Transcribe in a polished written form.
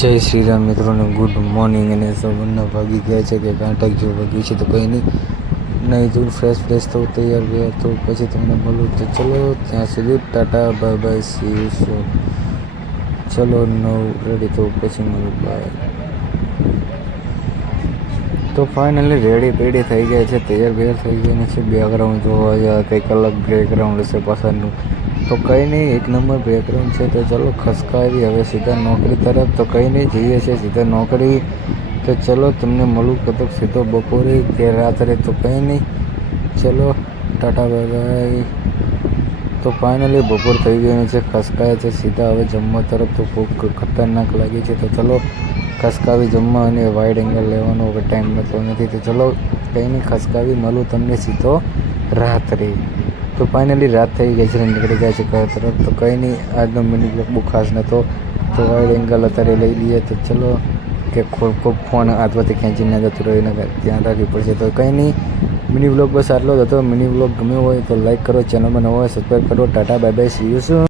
જય શ્રી રામ મિત્રોને good morning. અને સવારના ભાગી ગયા છે કે કાંટક જો વાગ્યું છે તો કંઈ નહીં તું ફ્રેશ થવું તૈયાર ગયા તો પછી તમને મળું તો ચલો ત્યાં સુધી Tata bye bye see you સૂન. ચલો રેડી તો પછી મળું બાય. તો ફાઇનલી રેડી થઈ ગયા છે, તૈયાર થઈ ગયા છે. બેકગ્રાઉન્ડ જોવા જાય કંઈક અલગ બેકગ્રાઉન્ડ હશે પાછળનું તો કંઈ નહીં, એક નંબર બેકગ્રાઉન્ડ છે. તો ચલો ખસકાવી હવે સીધા નોકરી તરફ. તો કંઈ નહીં, જઈએ છે સીધા નોકરી. તો ચલો તમને મળું કદક સીધો બપોરે કે રાત્રે. તો કંઈ નહીં, ચલો ટાટા બાય બાય. તો ફાઇનલી બપોર થઈ ગયું છે, ખસકાય છે સીધા હવે જમવા તરફ. તો ખૂબ ખતરનાક લાગે છે. તો ચલો ખસકાવી જમવા અને વાઇડ એંગલ લેવાનો હવે ટાઈમ મળતો નથી. તો ચલો કંઈ નહીં, ખસકાવી મળું તમને સીધો રાત્રે. તો ફાઇનલી રાત થઈ ગઈ છે અને નીકળી ગયા છે ઘર તરફ. તો કંઈ નહીં, આજનો મિની બ્લોગ બહુ ખાસ નહોતો. તો વાઇડ એંગલ અત્યારે લઈ લઈએ. તો ચલો કે ખૂબ ફોન હાથમાંથી ખેંચીને જતું રહીને ધ્યાન રાખવી પડશે. તો કંઈ નહીં, મિની બ્લોગ બસ આટલો જ હતો. મિની બ્લોગ ગમ્યો હોય તો લાઈક કરો, ચેનલમાં નવો હોય સબસ્ક્રાઈબ કરો. Tata bye bye see you soon.